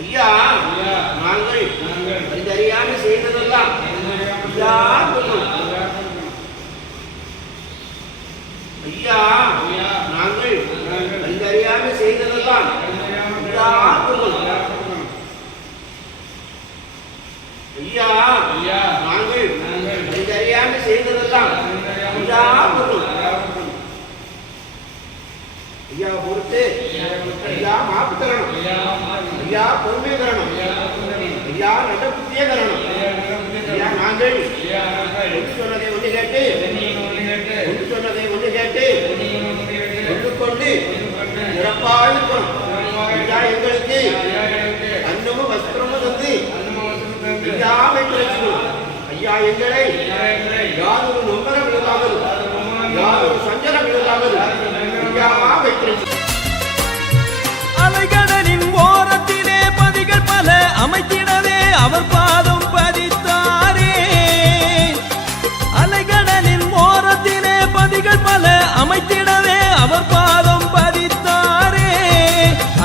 ஐயா நாங்கள் அறியாம செய்ததெல்லாம் ஐயா நாங்கள் அறியாம செய்ததெல்லாம் ஐயா நாங்கள் அறியாம செய்ததெல்லாம் ஐயா பொறுத்து ஐயா மாப்பு தரணும் ஐயா பொறுமை தரணும் ஐயா நல்ல புத்திய தரணும் ஐயா நாங்கள் ஒன்று சொன்னதை ஒன்று கேட்டு ஒன்று சொன்னதை ஒன்று கேட்டு ஒன்று கொண்டு சிறப்பாக இருக்கணும் ஐயா எங்களுக்கு அன்னமும் வஸ்திரமும் வந்து ஐயா வைத்திருக்கணும் ஐயா எங்களை யாதொரு நொம்பரம் இல்லாமல் யாதொரு சஞ்சலம் இல்லாமல் ஐயா வைத்திருக்கணும். அலைகடலின் ஓரத்திலே பதிகள் பல அமைத்திடவே அவர் பாதம் பதித்தாரே. அலைகடலின் ஓரத்திலே பதிகள் பல அமைத்திடவே அவர் பாதம் பதித்தாரே.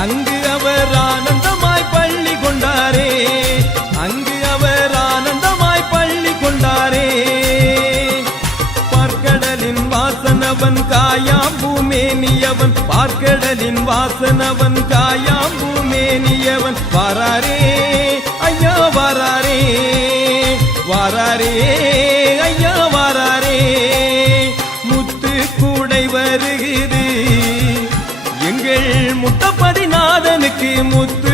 அங்கு அவர் ஆனந்தமாய் பள்ளி கொண்டாரே. அங்கு அவர் ஆனந்தமாய் பள்ளி கொண்டாரே. பார்க்கடலின் வாசனவன் காயாம்பூமேனியவன் பார்க்கடலின் வாசனவன் காயாம்பூமேனியவன் வாராரே ஐயா வாராரே வாராரே ஐயா வாராரே. முத்து கூடை வருகிறது எங்கள் முத்தப்பதிநாதனுக்கு முத்து